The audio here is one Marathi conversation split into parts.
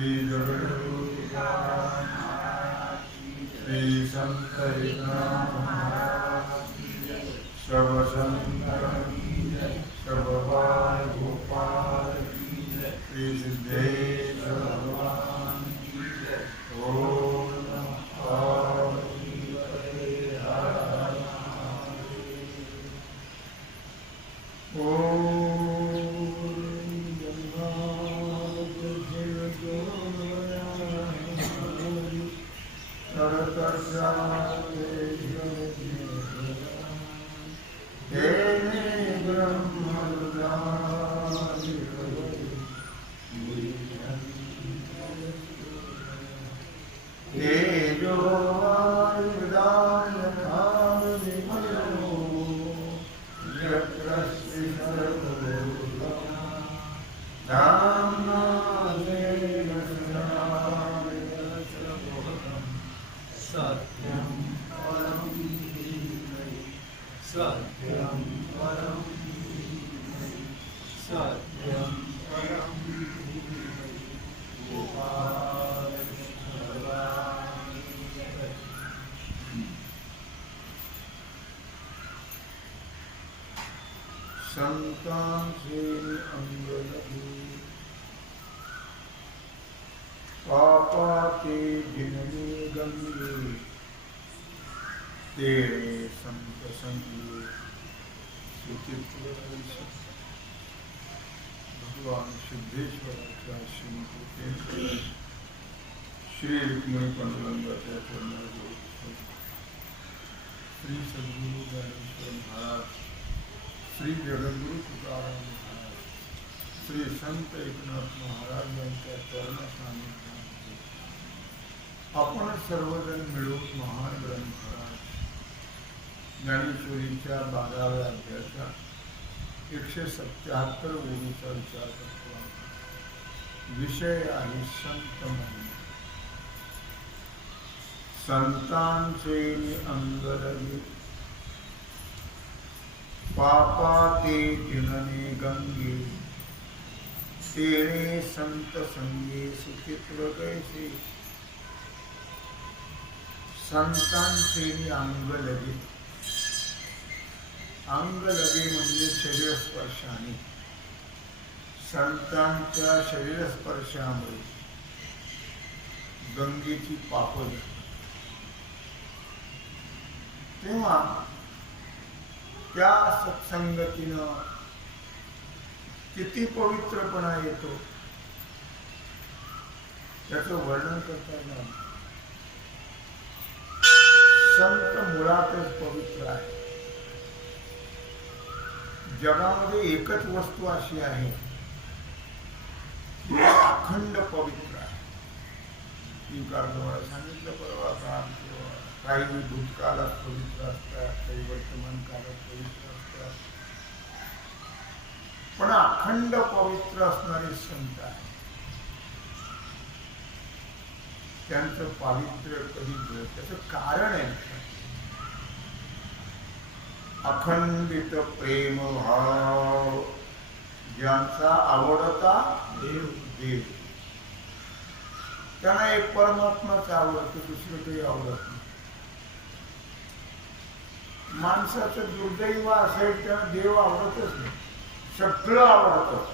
श्री जगद्गुरु श्री संत एकनाथ महाराज सब संतन सब बाल गोपाल श्री सिद्धेश्वर भगवान ओम संतांसे अंगलगी पापाते जिनने गंगे तेरे संत संगी सुचित्र भगवान सिद्धेश्वराच्या श्रीमती श्री रुक्मिणी पांडुरंगाच्या चरणावर श्री सद्गुरु ज्ञानेश्वर महाराज श्री जगद्गुरु तुकाराम महाराज श्री संत एकनाथ महाराज यांच्या चरणसान्निध्यामध्ये आपण सर्वजण मिळून महान ग्रंथराज ज्ञानेश्वरीच्या 12व्या अध्यायाच्या 177 ओळीचा विचार करतो. विषय आहे संत महिमा. संतांचे अंगलगी पापा ते जिनने गंगे तेरे संत संगे सुचित्र कैसे. संतांचे अंगलगे. अंगलगे म्हणजे शरीरस्पर्शाने. संतांच्या शरीरस्पर्शामुळे गंगेची पापं जातात. तेव्हा त्या सत्संगतीनं किती पवित्रपणा येतो त्याचं वर्णन करता येणार. संत मुळातच पवित्र आहे. जगामध्ये एकच वस्तू अशी आहे की अखंड पवित्र आहे. मी तुम्हाला सांगितलं परवा काही भूतकाळात पवित्र असतात, काही वर्तमान काळात पवित्र असतात, पण अखंड पवित्र असणारे संत आहे. त्यांचं पावित्र्य कधी त्याचं कारण आहे अखंडित प्रेम भाव. ज्यांचा आवडता देव देव त्यांना एक परमात्माच आवडतं, दुसरं काही आवडत नाही. माणसाचं दुर्दैव असेल त्याला देव आवडतच नाही. सगळं आवडतं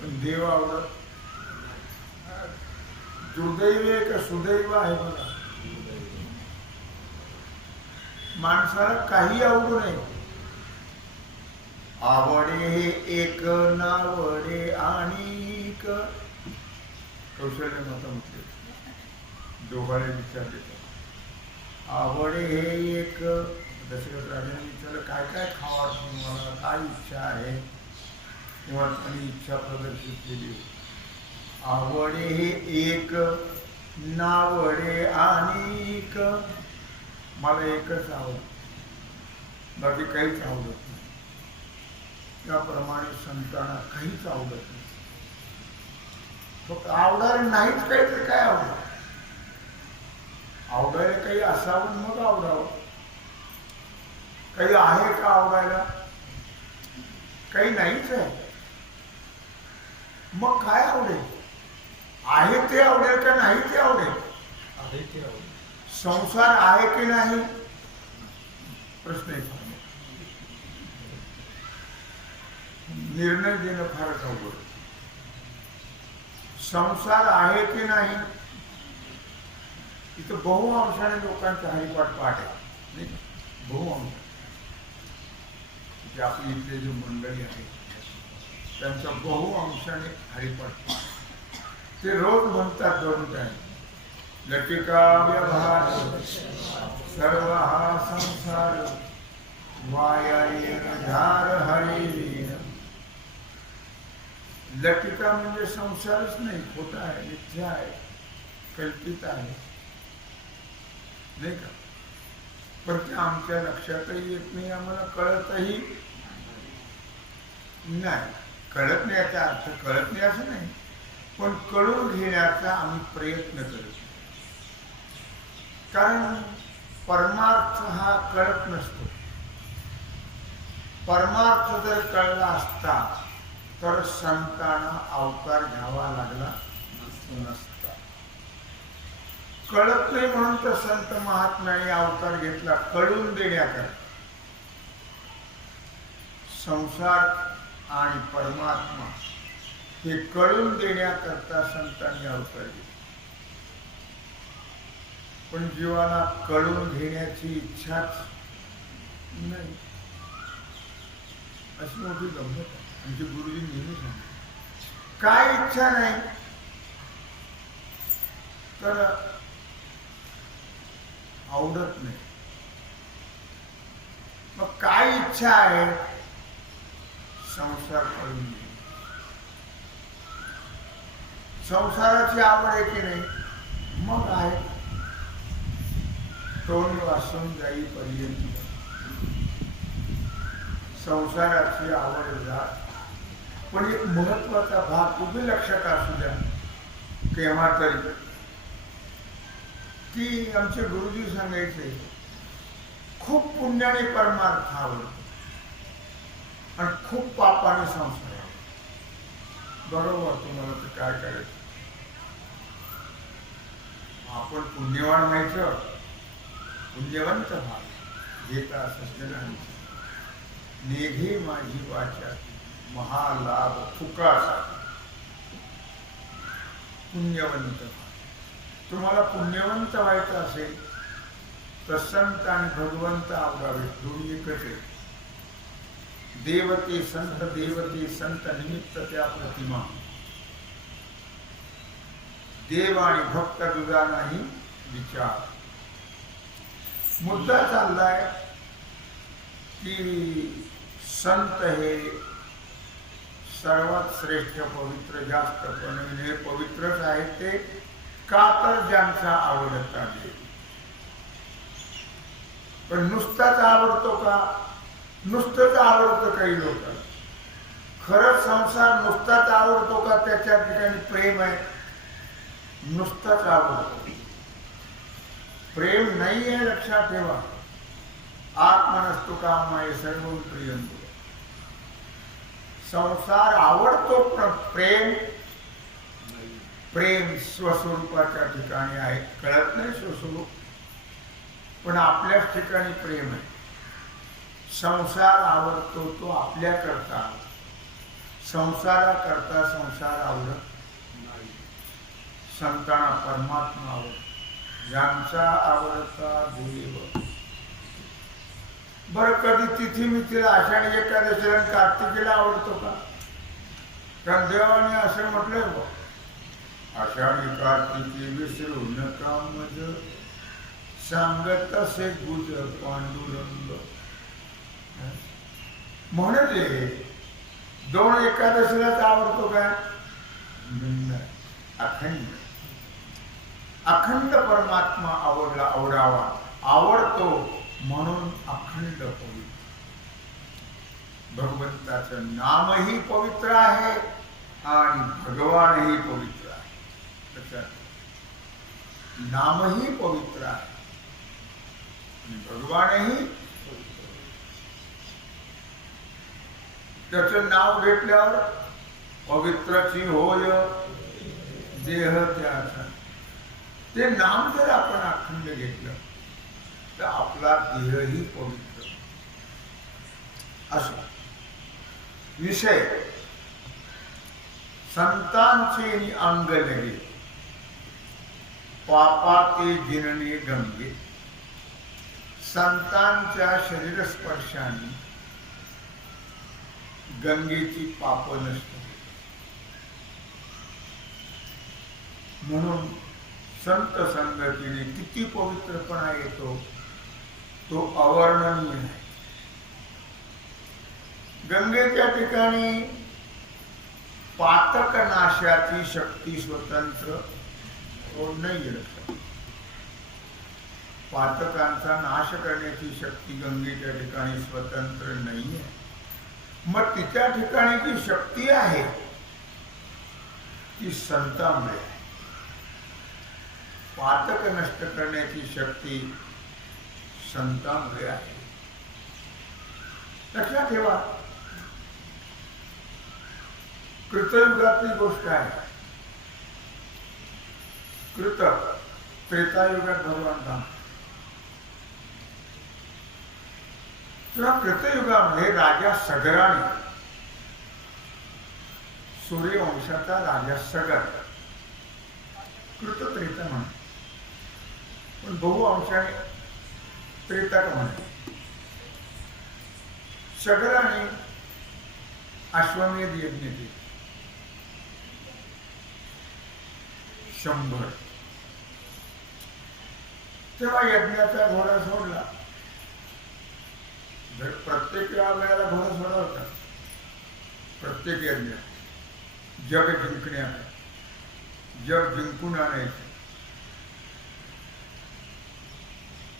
पण देव आवडत. दुर्दैव आहे का सुदैव आहे बघा. माणसाला काही आवडू नये. आवडे हे एक नावडे आणिक. कौशल्य माता म्हटले दोघांना विचारले. आवडे हे एक. दशरथ राजाने विचारलं काय काय खावा तुम्हाला, काय इच्छा आहे. तेव्हा त्यांनी इच्छा प्रदर्शित केली. आवडे हे एक नावडे आणिक. मला एकच आवडत, बाकी काहीच आवडत नाही. त्याप्रमाणे संतांना काहीच आवडत नाही. फक्त आवडायला नाहीच काही तर काय आवडत. आवडायला काही असावं मग आवडावं. काही आहे का आवडायला? काही नाहीच आहे. मग काय आवडेल? आहे ते आवडेल का नाही ते आवडेल? आहे ते आवडेल. संसार आहे की नाही प्रश्न आहे. निर्णय देणं फारच अवघड. संसार आहे की नाही इथं बहुअंशाने लोकांचा हरिपाठ पाठ आहे, नाही का? बहुअंश जे आपली इथले जे मंडळी आहे त्यांचा बहुअंशाने हरिपाठ पाठ. ते रोज म्हणतात 2 टाइम. लटिका व्यवहार सर्व हा संसार वाया झार हरी. लटिका म्हणजे संसारच नाही, खोटा आहे, मिथ्या आहे, कल्पित आहे, नाही का? पण ते आमच्या लक्षातही येत नाही, आम्हाला कळतही नाही. कळत नाही याचा अर्थ कळत नाही असं नाही, पण कळून घेण्याचा आम्ही प्रयत्न करतो. कारण परमार्थ हा कळत नसतो. परमार्थ जर कळला असता तर संतांना अवतार घ्यावा लागला नसता. कळत नाही म्हणून तर संत महात्म्याने अवतार घेतला कळून देण्याकरता. संसार आणि परमात्मा हे कळून देण्याकरता संतांनी अवतार घेतला. पण जीवाला कळून घेण्याची इच्छाच नाही. अशी मोठी गंमत आहे. आमचे गुरुजी नेहमी सांगतात काय इच्छा नाही तर आवडत नाही. मग काय इच्छा आहे? संसार कळून घे. संसाराची आवड आहे की नाही? मग आहे. तोंड वासून जाई पर्यंत संसाराची आवड जात. पण एक महत्वाचा भाग तुम्ही लक्षात असू द्या केव्हा तरी, की आमचे गुरुजी सांगायचे खूप पुण्याने परमार्थ आवडतो आणि खूप पापाने संसार आवडतो. बरोबर, तुम्हाला तर काय करायचं? आपण पुण्यवान व्हायचं, पुण्यवंत व्हावं घेता सज्जनांची नेघे माझी वाचा महालाभ फुकासा. पुण्यवंत तुम्हाला पुण्यवंत व्हायचं असेल तर संत आणि भगवंत आवडावे, दोन्ही एकच आहे. देवते संत निमित्त त्या प्रतिमा. देव आणि भक्त दुजा नाही विचार. मुद्दा चाललाय की संत हे सर्वात श्रेष्ठ पवित्र, जास्त पण हे पवित्रच आहेत ते का तर ज्यांचा आवडता देव. पण नुसताच आवडतो का? नुसतंच आवडतं काही लोक. खरंच संसार नुसताच आवडतो का? त्याच्या ठिकाणी प्रेम आहे. नुसताच आवडतो, प्रेम नाही आहे, लक्षात ठेवा. आत्मनस्तु कामाय सर्व प्रियंतो. संसार आवडतो पण प्रेम प्रेम स्वस्वरूपाच्या ठिकाणी आहे. कळत नाही स्वस्वरूप, पण आपल्याच ठिकाणी प्रेम आहे. संसार आवडतो तो आपल्याकरता, संसाराकरता संसार आवडत नाही. संतांना परमात्मा आवडतो, ज्यांचा आवडता देव. बरं, कधी तिथी मितीला आषाढी एकादशीला कार्तिकीला आवडतो का? कारण देवाने असं म्हटलंय बा, आषाढी कार्तिकी विसरू नका मज सांगत असे गुज पांडुरंग. म्हणजे 2 एकादशीलाच आवडतो का? अखंड अखंड परमात्मा आवडावा, आवडतो म्हणून अखंड पवित्र. भगवंताचं नामही पवित्र आहे आणि भगवानही पवित्र आहे. नामही पवित्र आहे आणि भगवानही. त्याचं नाव घेतल्यावर पवित्रची होय देह त्याचा. ते नाम जर आपण अखंड घेतलं तर आपला देहही पवित्र असो. विषय संतांचे अंग लगे पापा ते जिनने गंगे. संतांच्या शरीर स्पर्शाने गंगेची पाप नष्ट होते. म्हणून संत संगतीने किती पवित्रपणा येतो तो अवर्णनीय आहे. गंगेच्या ठिकाणी पातक नाशाची शक्ती स्वतंत्र नाही. पातकांचा नाश करण्याची शक्ती गंगेच्या ठिकाणी स्वतंत्र नाहीये. मग तिच्या ठिकाणी जी शक्ती आहे ती संतांमुळे आहे. पातक नष्ट करण्याची शक्ती संतांमुळे आहे. लक्षात ठेवा, कृतयुगातली गोष्ट आहे. कृत त्रेतायुगात भगवान राम. तेव्हा कृतयुगामध्ये राजा सगराने, सूर्यवंशाचा राजा सगर, कृत त्रेता म्हणे, पण बहुवंशाने त्रेता म्हणे. सगराने अश्वमेध यज्ञ केले 100. तेव्हा यज्ञाचा घोडा सोडला. प्रत्येक वेळेला घोडा सोडा होता. प्रत्येक यज्ञ जग जिंकण्या, जग जिंकून आणायचं.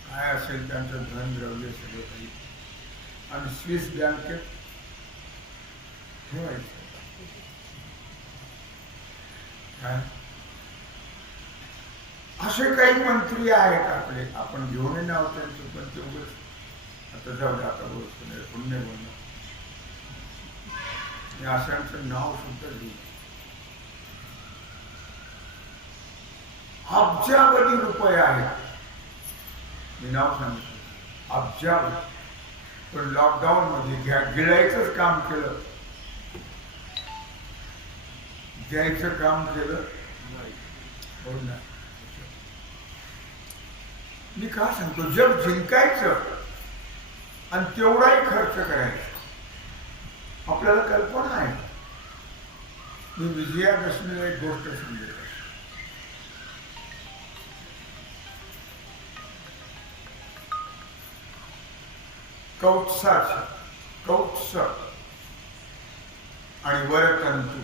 काय असेल त्यांचं धन द्रव्य सगळं काही आणि स्विस बँकेत ठेवायचं. काय असे काही मंत्री आहेत आपले, आपण घेऊन नाव त्यांचं, पण तेवढंच आता जाऊ दे, आता बोलतो नाही, पुण्य बोलणं. अशांचं नाव सुद्धा घेऊ. अब्जावधी रुपये आहेत. मी नाव सांगितलं अब्जावधी. पण लॉकडाऊन मध्ये गिळायचंच काम केलं, द्यायचं काम केलं हो ना. मी का सांगतो, जग जिंकायचं आणि तेवढाही खर्च करायचा. आपल्याला कल्पना आहे. मी विजयादशमीला एक गोष्ट सांगितली. कौत्साचे कौत्स आणि वरतंतू.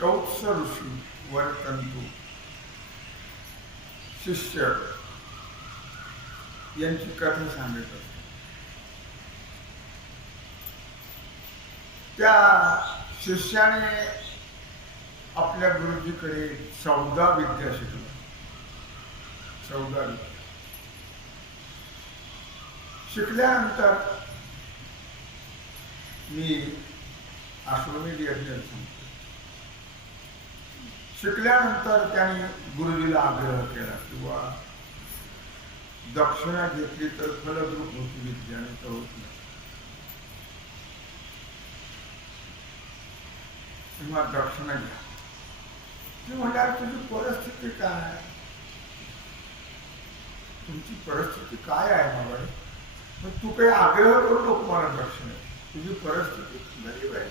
कौत्स ऋषी, वरतंतू शिष्य यांची कथा सांगत असते. त्या शिष्याने आपल्या गुरुजीकडे 14 विद्या शिकल्या. 14 विद्या शिकल्यानंतर मी अश्वमेध यज्ञ सांगतो. शिकल्यानंतर त्यांनी गुरुजीला आग्रह केला किंवा दक्षिणा घेतली तर फलद्रूप होती विद्या, आणि तर होत नाही. किंवा दक्षिणा घ्या. ते म्हणल्यावर तुझी परिस्थिती काय आहे, तुमची परिस्थिती काय आहे बाबा, मग तू काही आग्रह करू नको मला दक्षिणा, तुझी परिस्थिती गरीब आहे.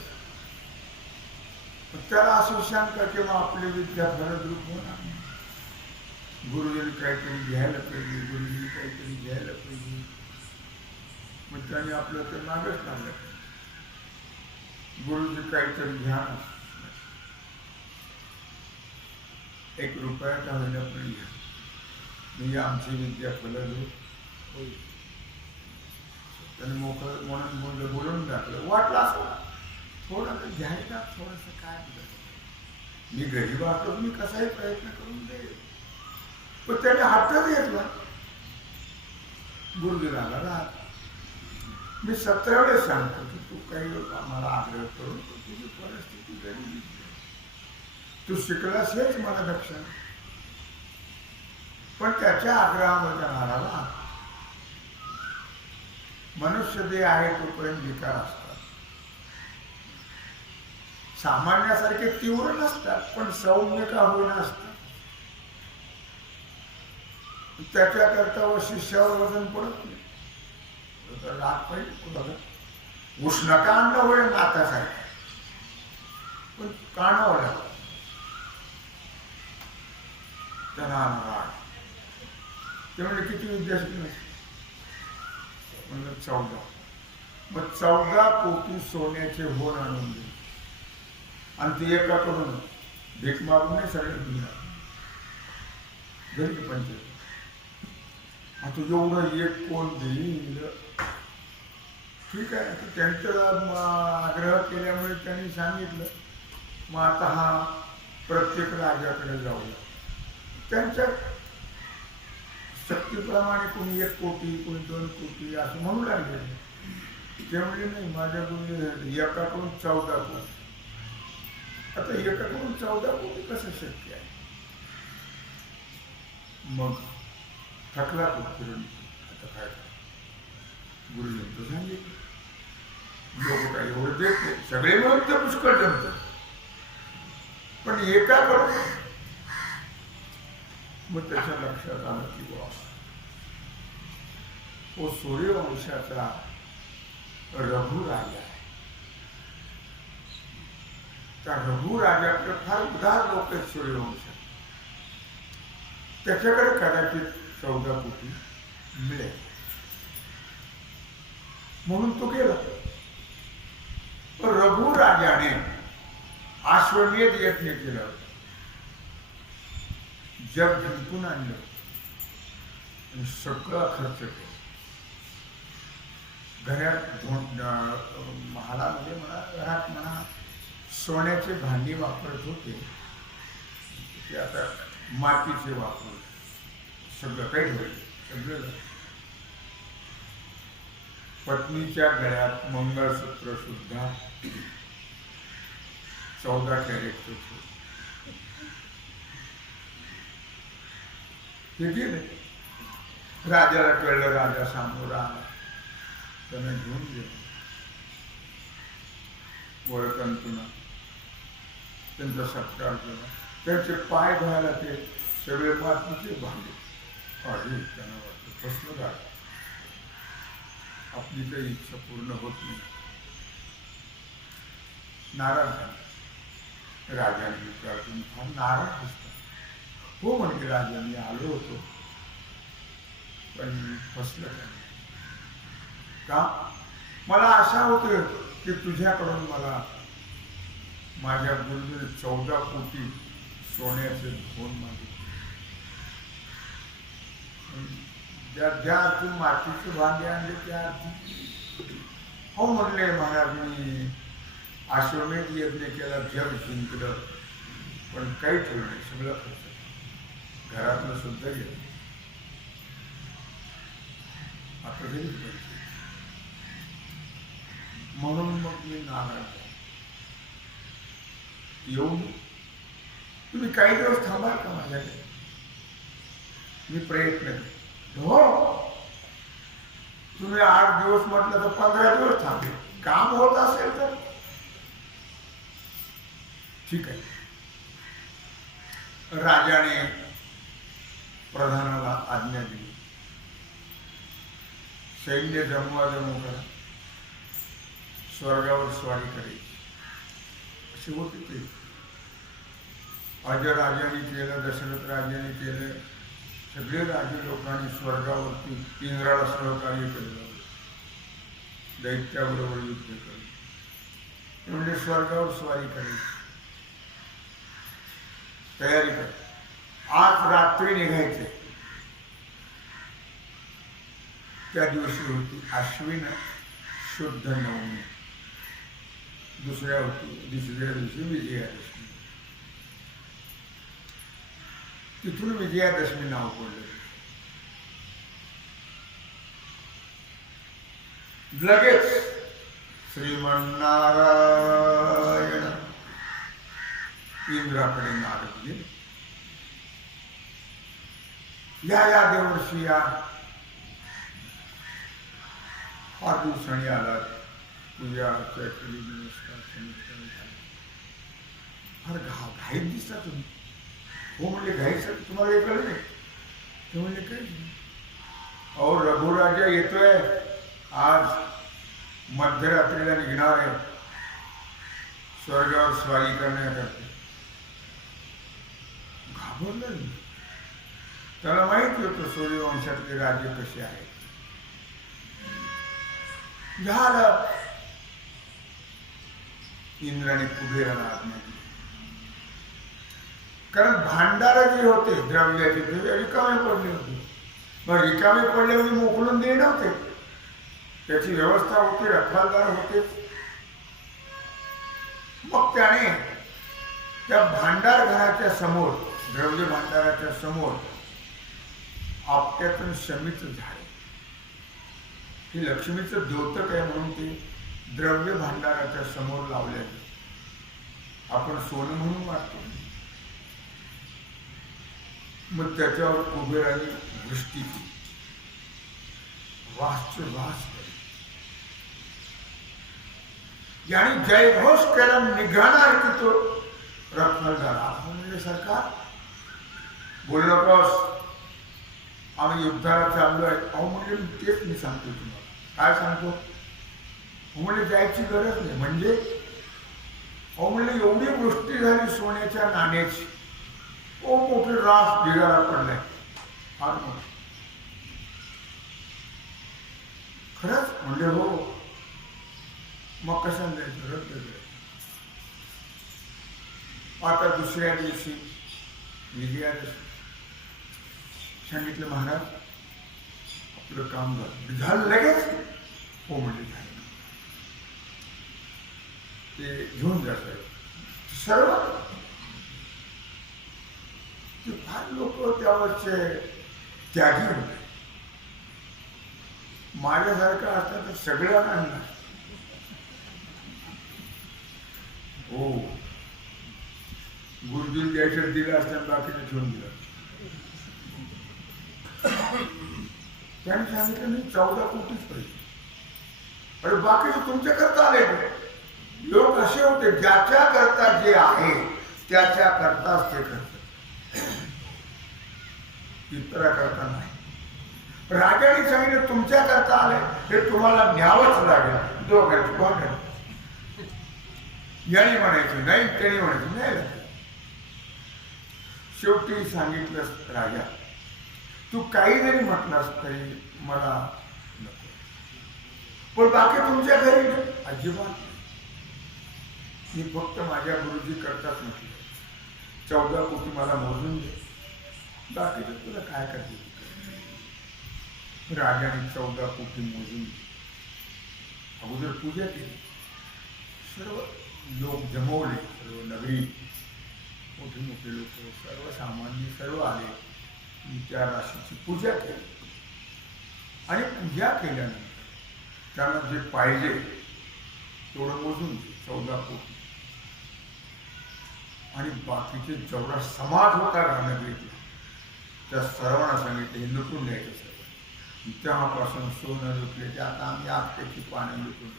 त्याला असं शंका किंवा आपली विद्या फलद्रूप होणार नाही. गुरुजीने काहीतरी घ्यायला पाहिजे, गुरुजीने काहीतरी घ्यायला पाहिजे. मग त्याने आपलं ते मागच लागलं. गुरुजी काहीतरी घ्या, 1 रुपयाचा होईना पण घ्या, म्हणजे आमची विद्या फलद्रूप होईल. त्याने मोकळं म्हणून बोलून टाकलं. वाटलं असं थोडं घ्यायला, थोडंसं काय, मी गरीब असतो, मी कसाही प्रयत्न करून दे. पण त्याने हट्टच घेतला. गुरुजीला राहत. मी 17 वेळेस सांगतो की तू काही आम्हाला आग्रह करू नको, तुझी परिस्थिती गरीबी, तू शिकलास हेच मला लक्षात. पण त्याच्या आग्रहामध्ये राहणारा मनुष्य जे आहे तोपर्यंत विकार असतात. सामान्यासारखे तीव्र नसतात, पण सौम्य का होईना असतात. त्याच्याकरता व शिष्यावर वजन पडत नाही. राग पाहिजे उष्णता अन्न होईल नातासारखं, पण कानावर लागतं त्यांना राग. ते म्हणजे किती विद्यार्थी नसते म्हणजे 14. मग 14 कोटी सोन्याचे होण आणून दिले आणि ती एकाकडून भीक मागून नाही सगळे दुनिया घरी पंचायत. आता एवढं एक कोण देईल, ठीक आहे. त्यांचं आग्रह केल्यामुळे त्यांनी सांगितलं, मग आता हा प्रत्येक राजाकडे जाऊया. त्यांच्या शक्तीप्रमाणे कोणी 1 कोटी, कोणी 2 कोटी असं म्हणू लागले. ते म्हणजे नाही, माझ्याकडून एकाकडून 14 कोटी. आता एकाकडून 14 कोटी कसं शक्य आहे? मग थकला तो फिरून. आता काय गुरुजींचं सांगितलं, लोक काही एवढं देत नाही, सगळे मिळून ते पुष्कळ जमतात, पण एकाकडून. मग त्याच्या लक्षात आलं की तो सूर्यवंशाचा रघुराजा आहे. त्या रघुराजाकडे फार उदार लोक आहेत सूर्यवंशात. त्याच्याकडे कदाचित 14 कोटी मिळेल म्हणून तो गेला. रघुराजाने अश्वमेध यज्ञ केला, जग जिंकून आणलं आणि सगळा खर्च केला. घरात महालामध्ये म्हणा, घरात म्हणा, सोन्याचे भांडी वापरत होते, ते आता मातीचे वापरत. सगळं काही होईल, सगळं. पत्नीच्या गळ्यात मंगळसूत्र सुद्धा 14 कॅरेटचे ते गेले. राजाला कळलं, राजा समोर आला, त्याने घेऊन गेलं वरतंतुना. त्यांचा सत्कार केला. त्यांचे पाय धुवायला ते सगळे मातीचे भांडे. अरे त्यांना वाटलं कसलं झालं, आपली काही इच्छा पूर्ण होत नाही. नाराज झाला. राजाने विचारतो, फार नाराज दिसतो. हो म्हणजे राजा, मी आलो होतो पण फसलं का? मला आशा होते की तुझ्याकडून मला माझ्या गुरुजीने 14 कोटी सोन्याचे धोन मागितले. ज्या अर्थी मातीचे भांडे आणले त्या अर्थी हो म्हणले, महाराज मी अश्वमेध यज्ञ केला, जग जिंकलं, पण काही ठेवलं नाही, सगळं खर्च, घरातलं सुद्धा गेलं. आता घरीच पाहिजे म्हणून मग मी नाराज येऊन. तुम्ही काही दिवस थांबाल का माझ्याकडे? मी प्रयत्न करतो. हो, तुम्ही 8 दिवस म्हटलं तर 15 दिवस थांबेल, काम होत असेल तर ठीक आहे. राजाने प्रधानाला आज्ञा दिली, सैन्य जमवा करा, स्वर्गावर स्वारी करायची. असे होते ते. अजय राजाने केलं, दशरथ राजाने केलं, सगळे राजे लोकांनी स्वर्गावरती इंद्राला सहकार्य केलं, दैत्याबरोबर युद्ध केलं. म्हणजे स्वर्गावर स्वारी करायची तयारी कर. आज रात्री निघायचे. त्या दिवशी होती आश्विन शुद्ध नवमी, दुसऱ्या दिवशी विजयादशमी. तिथून विजयादशमी नाव पडलं. लगेच श्रीमन्नारायण. इंद्राकडे नारद गेले. या देवर्षी या, फार दिवसांनी आलात. पूजा केली, नमस्कार फार घाईत दिसता तुम्ही. हो म्हणले घाईसाठी तुम्हाला हे कळलं नाही. ते म्हणले काही नाही. अहो रघुराजा येतोय, आज मध्यरात्रीला निघणार आहे स्वर्गावर स्वारी करण्याकरता. घाबरलं नाही. त्याला माहिती होतं सूर्यवंशातले राजे कसे आहेत. झालं. इंद्राने कुबेराला आज्ञा दिली. कारण भांडार जे होते द्रव्याचे ते रिकामे पडले होते. मग रिकामे पडले म्हणजे मोकळून दिले नव्हते. त्याची व्यवस्था होती, रखवालदार होते. मग त्याने त्या भांडार घराच्या समोर, द्रव्य भांडाराच्या समोर आपट्यातून शमीचं झाड, ही लक्ष्मीचं द्योतक आहे म्हणून ते द्रव्य भांडाराच्या समोर लावले. आपण सोनं म्हणून वाटतो. मग त्याच्यावर कुबेराने दृष्टी केली. वासच वास याने जयघोष केला. निघाणार की तो रखवालदार. आपण म्हणजे सरकार बोलू नकोस, आम्ही युद्धाला चाललो आहे. अहो म्हणजे तेच मी सांगतो तुम्हाला. काय सांगतो? म्हणजे जायची गरज नाही. म्हणजे अहो म्हणजे एवढी वृष्टी झाली सोन्याच्या नाण्याची, ओ मोठे रास ढिगारा पडलाय फार मोठे. खरंच म्हणजे हो. मग कशाला जायचं? रद्द करायचं. आता दुसऱ्या दिवशी विजया दिवशी सांगितलं महाराज आपलं काम झालं लगेच. हो म्हणजे झालं. ते घेऊन जात सर्व. ते फार लोक त्यावरचे त्यागी होते. माझ्यासारखं असतं तर सगळ्यांना आणणार. हो गुरुजील द्यायचं दिलं असताना बाकीचं ठेवून दिलं. त्याने सांगितलं मी 14 कोटीच पाहिजे. अरे बाकीचं तुमच्या करता आले. लोक असे होते ज्याच्या करता जे आहे त्याच्या करताच ते करतात, इतरा करता नाही. राजाने सांगितलं तुमच्या करता आले हे तुम्हाला न्यावंच लागेल. दोघांची कोण याने म्हणायचं नाही, त्याने म्हणायचं नाही. शेवटी सांगितलं राजा तू काही जरी म्हटलास तरी मला नको, पण बाकी तुमच्या घरी अजिबात. मी फक्त माझ्या गुरुजी करताच म्हटलं 14 कोटी मला मोजून दे, बाकीचं तुला काय करते. राजाने 14 कोटी मोजून अगोदर पूजा केली. सर्व लोक जमवले, सर्व नगरी मोठे मोठे लोक, सर्वसामान्य सर्व आले. त्या राशीची पूजा केली आणि पूजा केल्यानंतर त्यांना जे पाहिजे तेवढं मोजून 14 कोटी आणि बाकीचे जेवढा समाज होता रानगरीतला त्या सर्वांना सांगितले हे लुटून द्यायचं सर्व. तेव्हापासून सोनं लुटले ते आता आम्ही आपल्याची पानं लुटून.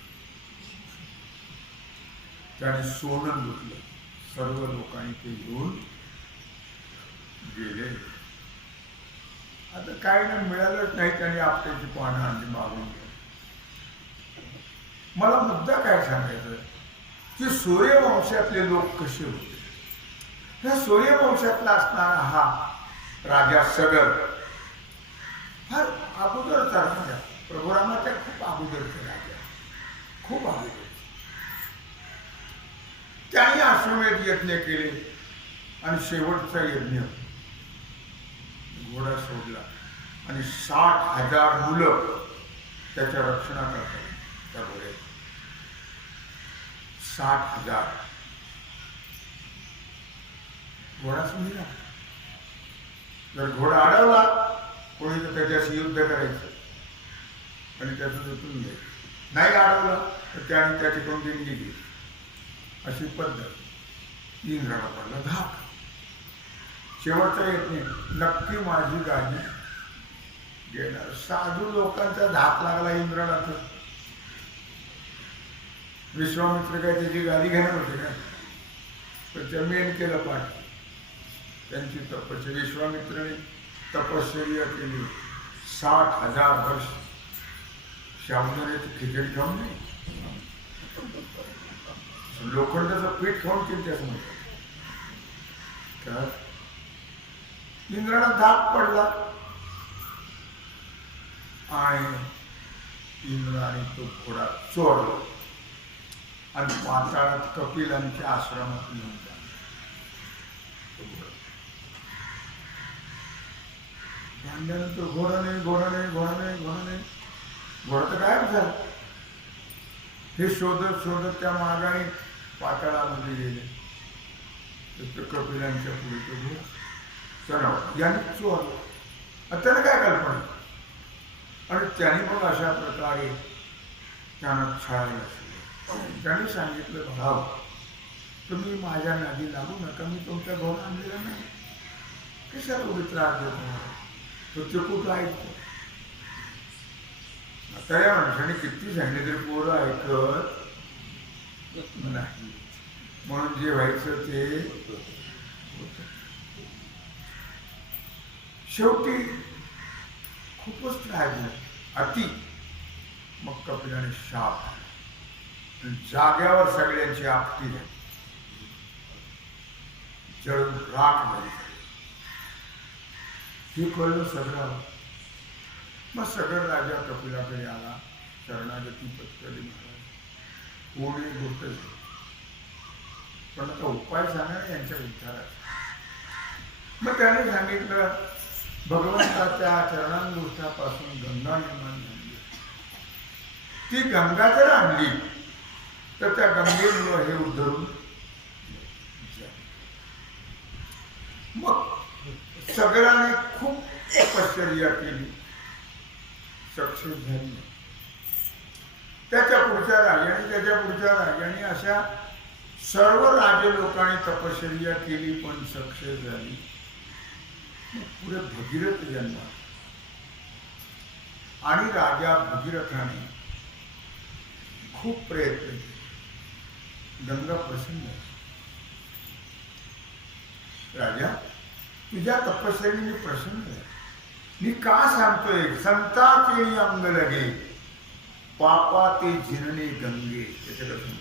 त्याने सोनं लुटलं. सर्व लोकांनी ते घेऊन गेले. आता काय नाही मिळालंच नाही. त्याने आपल्याची पानं आणली मागून गेली. मला मुद्दा काय सांगायचं की सूर्यवंशातले लोक कसे होते. ह्या सूर्यवंशातला असणारा हा राजा सगर फार अगोदरचा राजा, प्रभुरामाच्या खूप अगोदरचा राजा, खूप अगोदर. त्याने अश्वमेध यज्ञ केले आणि शेवटचा यज्ञ घोडा सोडला आणि 60,000 मुलं त्याच्या रक्षणाकरता त्या घोड्यात. 60,000 घोडा सुनिला. जर घोडा अडवला कोणी तर त्याच्याशी युद्ध करायचं आणि त्याचं लुटून घ्यायचं. नाही अडवलं तर त्याने त्या ठिकाणी देणगी दिली. अशी पद्धत. इंद्राला पडला धाक. शेवटचा येत नाही, नक्की माझी गादी घेणार. साधू लोकांचा धाक लागला इंद्राला. तर विश्वामित्र काय त्याची गादी घेणार होते का? तर त्या मेन केलं पाठ. त्यांची तपस्या. विश्वामित्राने तपश्चर्या केली 60,000 वर्ष. शाबुदाण्याची खिचडी खाऊन नाही, लोखंडाचं पीठ खाऊन केली त्याचं म्हणतात. तर इंद्राला धाक पडला आणि इंद्राने तो घोडा चोरला आणि पाताळात कपिलांच्या आश्रमात नेऊन टाकला. भांडल्यानंतर घोडा नाही, घोडा नाही, घोडा नाही, घोडा नाही. घोडा तर गायब झाला. हे शोधत शोधत त्या मार्गाने पाताळामध्ये गेले. तर कपिलांच्या पुढे तो घोडा चढावा याने चोरला. त्याला काय कल्पना? आणि त्याने मग अशा प्रकारे त्यानं छळायला सुरू. त्याने सांगितलं, भाव तुम्ही माझ्या नादी लागू नका, मी तुमचा घोडा आणलेला नाही, कशाला उभी त्रास देतो मला? तो ते कुठं ऐकतो? आता या माणसाने किती सांगितले तरी पोरं ऐकत नाही. म्हणून जे व्हायचं ते होतं. शेवटी खूपच त्रास दिला, अति. मग कपिलाने शाप जाग्यावर सगळ्यांची आपटी झाली, जळून राख झाली. हे कळलं सगळं. मग सगळं राजा कपिलाकडे आला, शरणागती पत्करली. कोणी गोष्ट झाली, पण आता उपाय सांगा यांच्या उद्धाराचा. मग त्याने सांगितलं, भगवंताच्या चरणांगोष्ठापासून गंगा निर्माण झाली. ती गंगा जर आणली तर त्या गंगेमुळे हे उद्धरून मग सगळ्यांनी खूप तपश्चर्या केली, सक्सेस झाली. त्याच्या पुढच्या राजाने अशा सर्व राजे लोकांनी तपश्चर्या केली पण सक्सेस झाली. पुढे भगीरथ जन्म आणि राजा भगीरथाने खूप प्रयत्न केले. गंगा प्रसन्न झाली. राजा, तुझ्या तपश्चर्येने मी प्रसन्न झाले. मी का सांगतोय? संताचे अंग लगे पापा ते झिरणे गंगे. त्याच्याकडे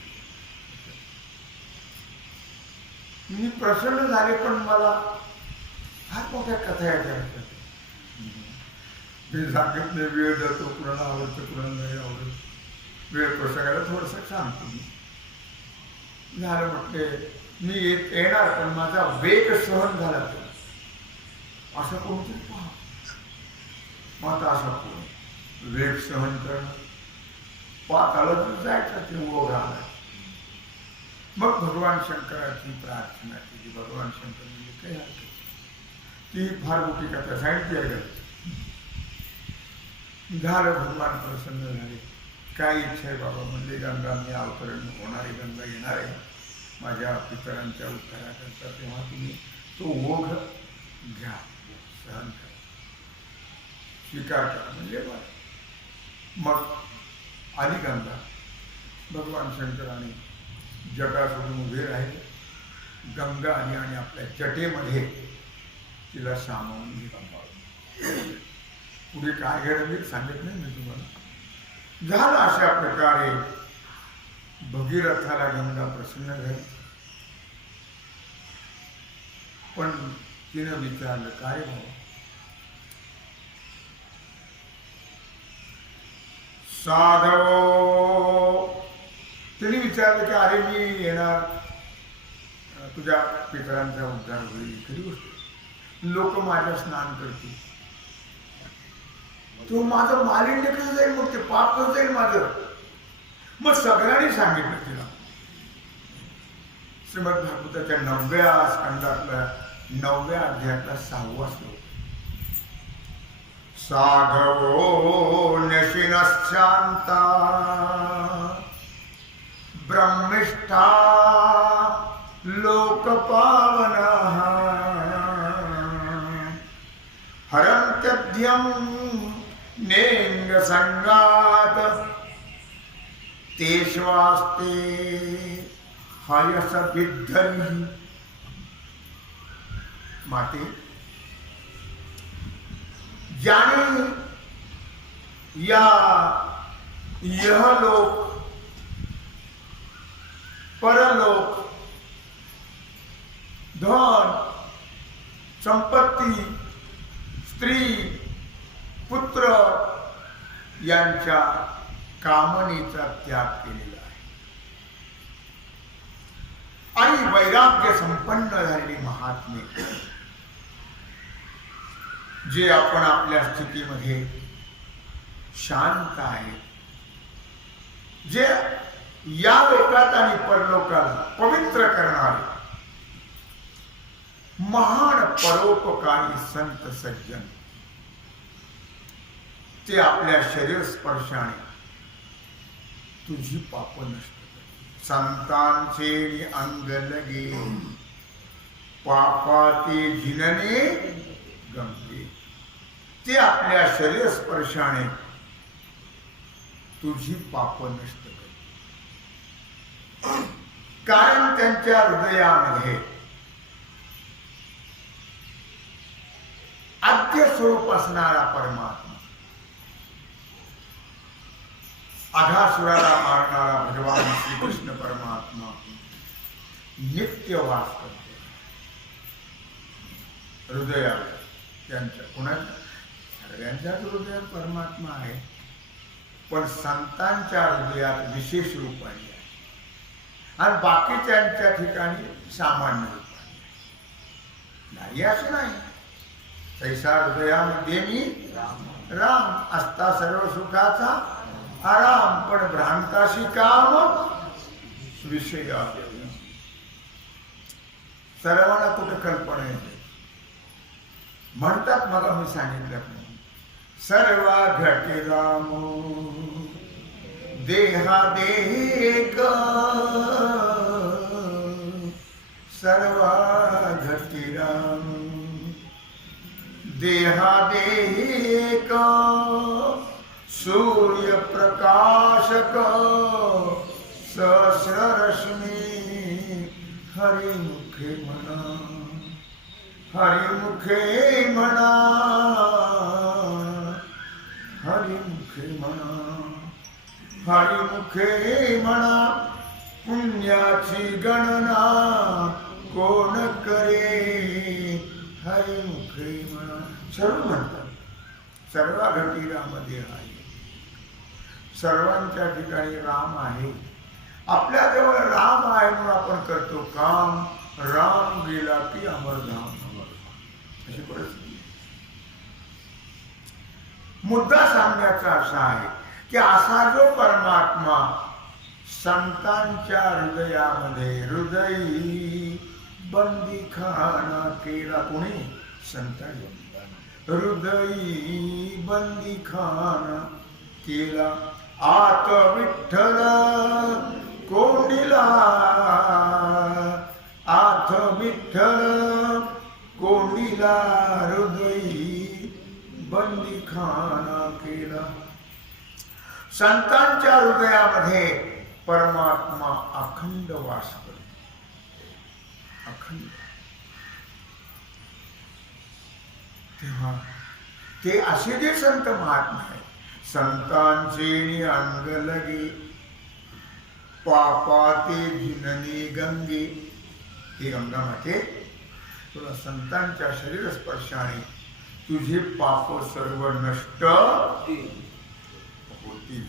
मी प्रसन्न झाले, पण मला फार मोठ्या कथा यायच्या. मी सांगत नाही, वेळ जातो, कुणाला आवडतं कुणाला नाही आवडत. वेळ प्रसंगाला थोडंसं सांगतो मी. झालं म्हटले, मी येणार, पण माझा वेग सहन झाला तर असं कोणतरी पहा. मग आता असा कोण वेग सहन करणं, पाताळात जायचं ते ओघ आला. मग भगवान शंकराची प्रार्थना केली. भगवान शंकर म्हणजे काय हरकत, ती फार मोठी कथा सांगितली आहे. झालं, भगवान प्रसन्न झाले. काय इच्छा आहे बाबा? म्हणजे गंगा मी अवतरण होणारी गंगा येणार आहे माझ्या पितरांच्या उद्धाराकरता, तेव्हा तुम्ही तो ओघ घ्या, सहन करा, स्वीकार करा. म्हणजे बरं. मग आली गंगा. भगवान शंकराने जटा सोडून उभे राहिले. गंगा आली आणि आपल्या जटेमध्ये तिला सामावून घेतलं. पुढे काय घडलं सांगितलं नाही मी तुम्हाला. झालं अशा प्रकारे भगीरथाला गंगा प्रसन्न झाली. पण तिनं विचारलं, काय भाऊ? साधव, तिने विचारलं की अरे मी येणार, तुझ्या पितरांचा उद्धार होईल. खरी गोष्ट, लोक माझ्या स्नान करतील, तो माझं मालिन्य कसं जाईल? मग ते पाप कसं जाईल माझं? मग सगळ्यांनी सांगितलं तिला. श्रीमद भागवताच्या 9व्या स्कंदातल्या 9व्या अध्यायातला 6वा श्लोक. साधवो नशिनश्चांता ब्रह्मिष्ठा लोकपावनः हरन्त्यद्यं नेङ्गसङ्गात् तेष्वास्ते हयस विद्धरी। माते, ज्याने या यह लोक परलोक धन संपत्ती स्त्री पुत्र यांच्या कामनेचा त्याग केलेला आहे आणि वैराग्य संपन्न झालेली महात्मे जे आपण आपल्या स्थितीमध्ये शांत आहे, जे या लोकात आणि परलोकाला पवित्र करणारे महान परोपकारी संत सज्जन, ते आपल्या शरीर स्पर्शाने तुझी पाप नष्ट करतात। संतांचे अंग लगे पापाते जिनने गंगे, ते आपल्या शरीर स्पर्शाने तुझी पाप नष्ट करतात, कारण त्यांच्या हृदयामध्ये आद्य स्वरूप असणारा परमात्मा, अघासुराला मारणारा भगवान श्रीकृष्ण परमात्मा नित्य वास करतो हृदयात त्यांच्या। कुणाच्या? सगळ्यांच्याच हृदयात परमात्मा आहे, पण संतांच्या हृदयात विशेष रूपाने आहे आणि बाकीच्यांच्या ठिकाणी सामान्य रूपाने नाही, असं नाही। तैसा हृदयामध्ये मी राम असता सर्व सुखाचा आराम, पण भ्रांताशी काम विषय सर्वांना कुठे कल्पना येते म्हणतात। मग मी सांगितलं सर्व घटे राम देहा देक, सर्व घटे राम देहा देक, सूर्य प्रकाशक सहस्र रश्मी हरिमुखे म्हणा, हरिमुखे म्हणा, हरिमुखे म्हणा, हरिमुखे म्हणा, पुण्याची गणना कोण करे, हरिमुखे म्हणा। सर्व म्हणतात सर्व घटी राम देह आहे, सर्वांच्या ठिकाणी राम आहे, आपल्या जवळ राम आहे म्हणून आपण करतो काम, राम गेला की अमरधाम, अशी परिस्थिती। मुद्दा सांगण्याचा असा आहे की असा जो परमात्मा संतांच्या हृदयामध्ये हृदयी बंदीखाना केला, कोणी? संतांनी हृदयी बंदीखाना केला, आत विठ्ठल कोंडिला, आत विठ्ठल कोंडिला, हृदयी बंदीखाना केला। संतांच्या हृदयामध्ये परमात्मा अखंड वास करतो, अखंड। तेव्हा ते असे जे संत महात्मा आहेत, संतांचे अंग लगे पापाते जिनने गंगे, हे गंगा माते तुला संतांच्या शरीर स्पर्शाने तुझे पाप सर्व नष्ट होतील।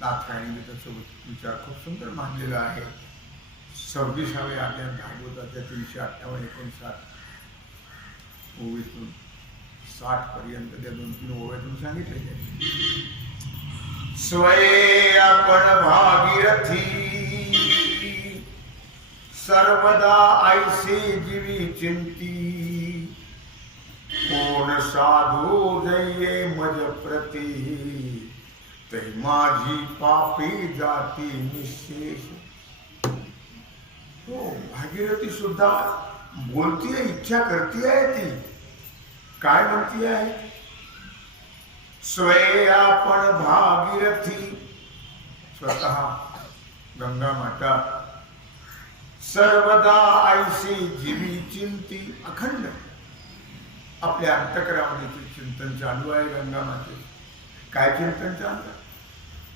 नाथांनी त्याचा विचार खूप सुंदर मांडलेला आहे। 26व्या अध्यायात भागवताच्या 358-59 ओवीतून 60 पर्यंत त्या 2-3 ओव्यातून सांगितले। स्वये आपण भागीरथी सर्वदा ऐसे जीवी चिंती, कोण साधू जये मज प्रती ते माझी पापे जाती निशेष. हो, भागीरथी सुद्धा बोलतीये, इच्छा करतीये. ती काय म्हणती आहे? स्वये आपण भागीरथी, स्वतः गंगा माता सर्वदा ऐशी जीवी चिंती. अखंड आपल्या अंतःकरणामध्ये चिंतन चालू आहे गंगा माते. काय चिंतन चालू?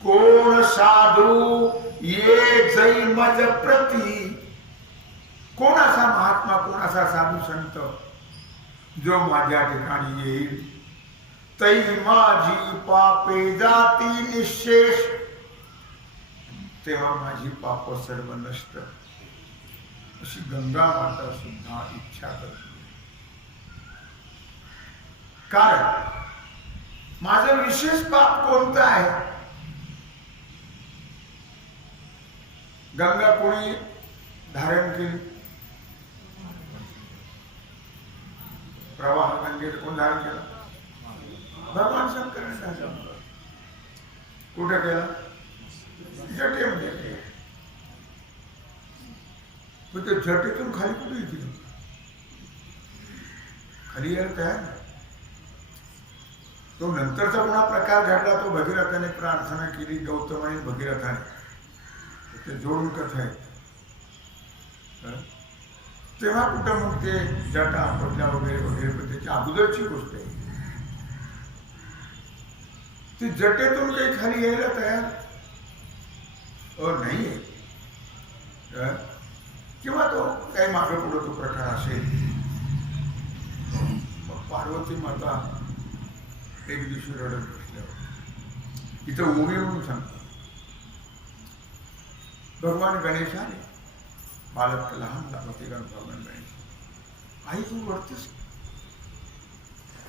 कोण साधू ये जै मज प्रती. कोण असा महात्मा, कोण असा साधू संत जो माझ्या ठिकाणी येईल. तै माझी पापे जाती निशेष. तेव्हा माझी पाप सर्व नष्ट. अशी गंगा माता सुद्धा इच्छा करते. कारण माझं विशेष पाप कोणतं आहे? गंगा कोणी धारण केली? प्रवाह गंगेत कोण धारण केला? भगवान शंकराने धारण. कुठं केला? जटेमध्ये केला. पण ते जटेतून खाली कुठे येतील? खाली यायला तयार नाही. तो नंतरचा पुन्हा प्रकार घडला. तो भगीरथाने प्रार्थना केली, गौतम आणि भगीरथाने. ते जोडून कथा आहे. तेव्हा कुठं मग ते जटा आपटल्या वगैरे वगैरे, पण त्याची अगोदरची गोष्ट आहे. ती जटेतून काही खाली यायला तयार नाहीये. किंवा तो काही मागे पुढे तो प्रकार असेल. मग पार्वती माता एक दिवशी रडत बसल्यावर इथं उभी म्हणून सांगतो. भगवान गणेश आले. बालक लहान होते का भगवान गणेश. आई तू रडतेस?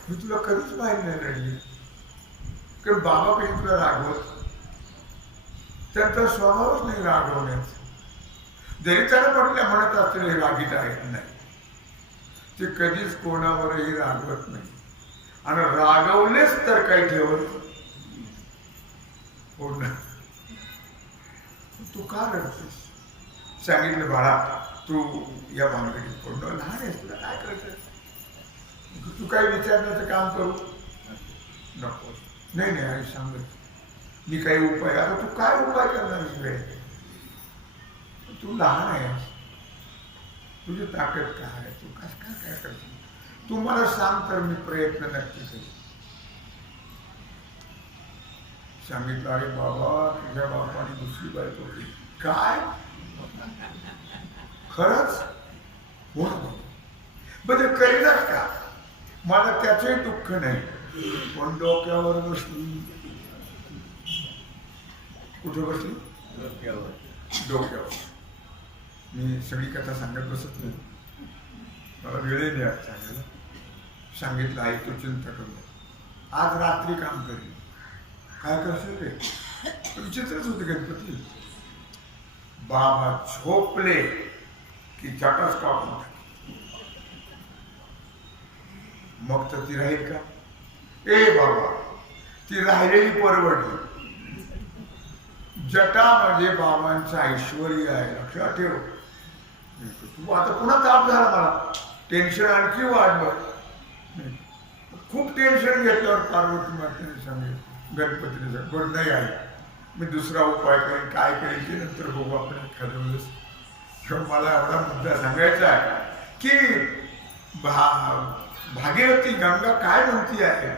मी तुला कधीच बाहेर नाही रडली. कारण बाबा काही तुला रागवत, त्यांचा स्वभावच नाही रागवण्याचा. जरी त्याला म्हटल्या म्हणत असतील हे रागीट आहेत, नाही, ते कधीच कोणावरही रागवत नाही. आणि रागवलेच तर काही ठेवत हो ना. तू का रडतेस? सांगितलं बाळा तू या भानगडीत पडणं लहान आहेस, तुला काय करायचं? तू काय विचारण्याचं काम करू नको. नाही नाही आई सांगत मी काही उपाय. आता तू काय उपाय करणार वेळ? तू लहान आहेस, तुझी ताकद काय आहे? तू कस काय काय करतो? तू मला सांग तर मी प्रयत्न नक्की करेन. सांगितलं अरे बाबा तुझ्या बापाने दुसरी बायको केली. काय? खरंच? हो ना. म्हणजे करीनाच का? मला त्याचंही दुःख नाही. पण डोक्यावर बसली. कुठे बसली? डोक्यावर. मी सगळी कथा सांगत बसत नाही, मला वेळही द्या सांगायला. सांगितलं आई तू चिंता करू, आज रात्री काम करेल. काय करशील रे? विचित्रच होते गणपती. बाबा झोपले की जटाच कापून टाकले. मग तर ती राहील का? ए बाबा ती राहिलेली परवडली. जटा म्हणजे बाबांचं ऐश्वर्य आहे, लक्षात ठेव. तू आता पुन्हा ताप झाला, मला टेन्शन आणखी वाढलं. खूप टेन्शन घेतल्यावर पार्वती मातेने सांगितलं गणपतीने बरं नाही आहे, मी दुसरा उपाय करेन. काय करेन ते नंतर बघू आपण एखाद्या वेळेस. मला एवढा मुद्दा सांगायचा आहे की भागीरथी गंगा काय म्हणती आहे.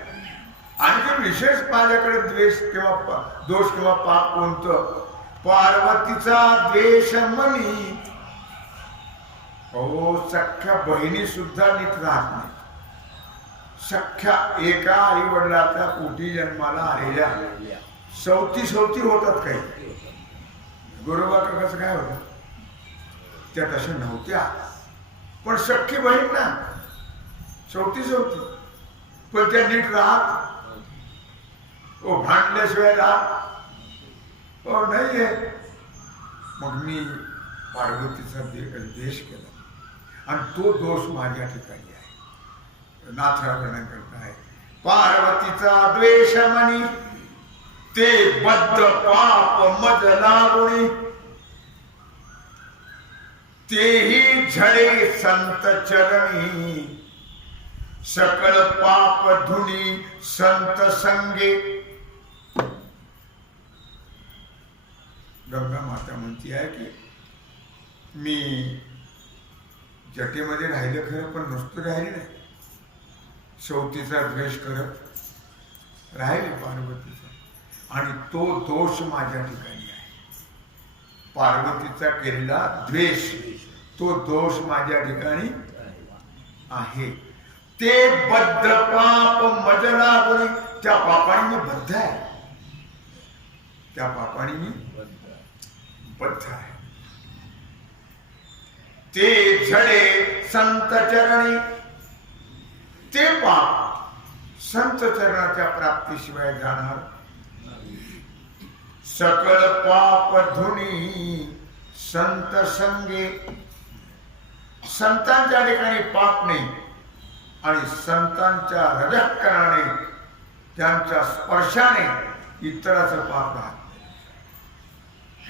आणखी विशेष माझ्याकडे द्वेष किंवा दोष किंवा पाप कोणतं? पार्वतीचा द्वेष मनी. हो, सख्या बहिणी सुद्धा नीट राहत नाही. सख्या एका आई वडिलाच्या पोटी जन्माला आलेल्या सवती होतात काही. गोरोबा कसं काय होतं? त्या तशा नव्हत्या, पण सख्खी बहीण ना सवती पण त्या नीट राहत. ओ भांडल्याशिवाय राहत हो नाहीये. मग मी पार्वतीचा द्वेष केला आणि तो दोष माझ्या ठिकाणी आहे. नाथराज वर्णन करत आहे पार्वतीचा द्वेष मनी ते बद्ध पाप मज लागुणी तेही झडे संत चरणी सकळ पाप धुनी संत संगे. गंगा माता म्हणती आहे की मी जटेमध्ये राहिलं खरं, पण नुसतं राहिले नाही. सवतीचा द्वेष करत राहिले पार्वतीचा, आणि तो दोष माझ्या ठिकाणी आहे. पार्वतीचा केलेला द्वेष, तो दोष माझ्या ठिकाणी आहे. ते बद्ध पाप मज लागुणी, त्या पापाने मी बद्ध आहे, त्या पापाने मी बद्ध आहे. ते झडे संत चरणी, ते पाप संत चरणाच्या प्राप्तीशिवाय जाणार. सकळ पाप धुनी संत संगे, संतांच्या ठिकाणी पाप नाही, आणि संतांच्या हृदयकरणाने त्यांच्या स्पर्शाने इतराचं पाप राहत.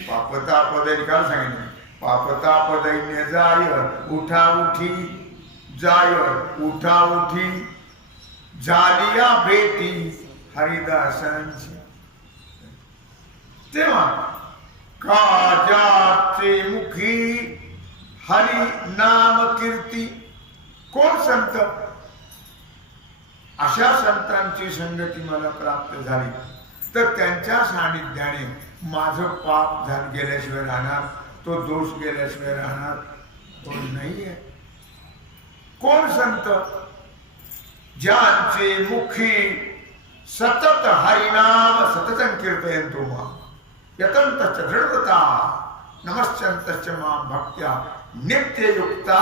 पापताप दैनिकाल सांगितलं, पापताप दैन्य जाय उठा उठी, जाय उठा उठी झालिया भेटी हरिदासांची. तेव्हा काजाचे मुखी हरी नाम कीर्ती. कोण संत? अशा संतांची संगती मला प्राप्त झाली तर त्यांच्या सानिध्याने माझं पाप गेल्याशिवाय राहणार, तो दोष गेल्याशिवाय राहणार तो नाही आहे. कोण संत? ज्यांचे मुखी सतत हरिनाम सततं कीर्तयन्तो मां यतन्तश्च दृढता नमश्चन्तश्च मां भक्त्या नित्ययुक्ता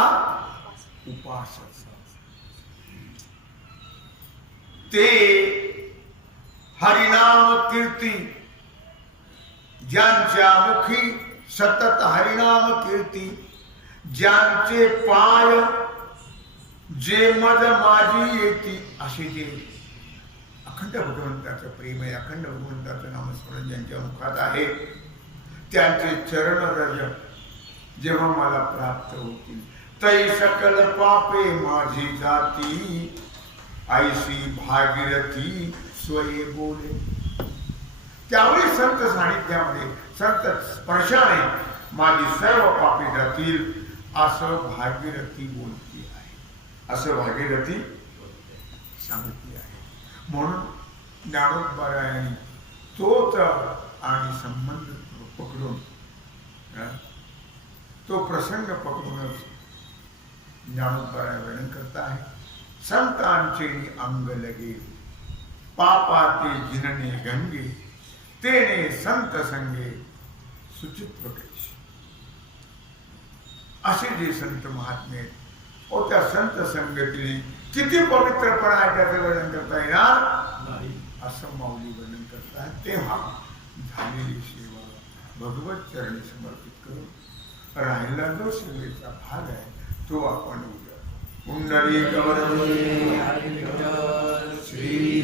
उपासते. ते हरिनाम कीर्ती, ज्यांच्या मुखी सतत हरिनाम कीर्ती, ज्यांचे पाय जे मज माझी येती, असे जे अखंड भगवंताचं प्रेम आहे, अखंड भगवंताचं नामस्मरण ज्यांच्या मुखात आहे, त्यांचे चरण रज जेव्हा मला प्राप्त होतील, तै सकल पापे माझी जाती, ऐसी भागीरथी स्वये बोले. त्यावेळी संत सानिध्यामध्ये संत स्पर्शाने माझी सर्व पापे जातील, असं भागीरथी बोलती आहे, असं भागीरथी सांगती आहे. म्हणून ज्ञानोबरायांनी तोच आणि संबंध पकडून, तो प्रसंग पकडूनच ज्ञानोबराय वर्णन करता आहे. संतांचे अंग लगे पापाते जिनने गंगे, तेने संत संगे सुचित्र कैसे. असे जे संत महात्मे व त्या संत संगतीने किती पवित्रपणा आहे त्याचं वर्णन करता येणार नाही, असं माऊली वर्णन करतात. तेव्हा झालेली सेवा भगवत चरणी समर्पित करून राहिला जो सेवेचा भाग आहे तो आपण उद्या. पुंडलिक वरदे श्री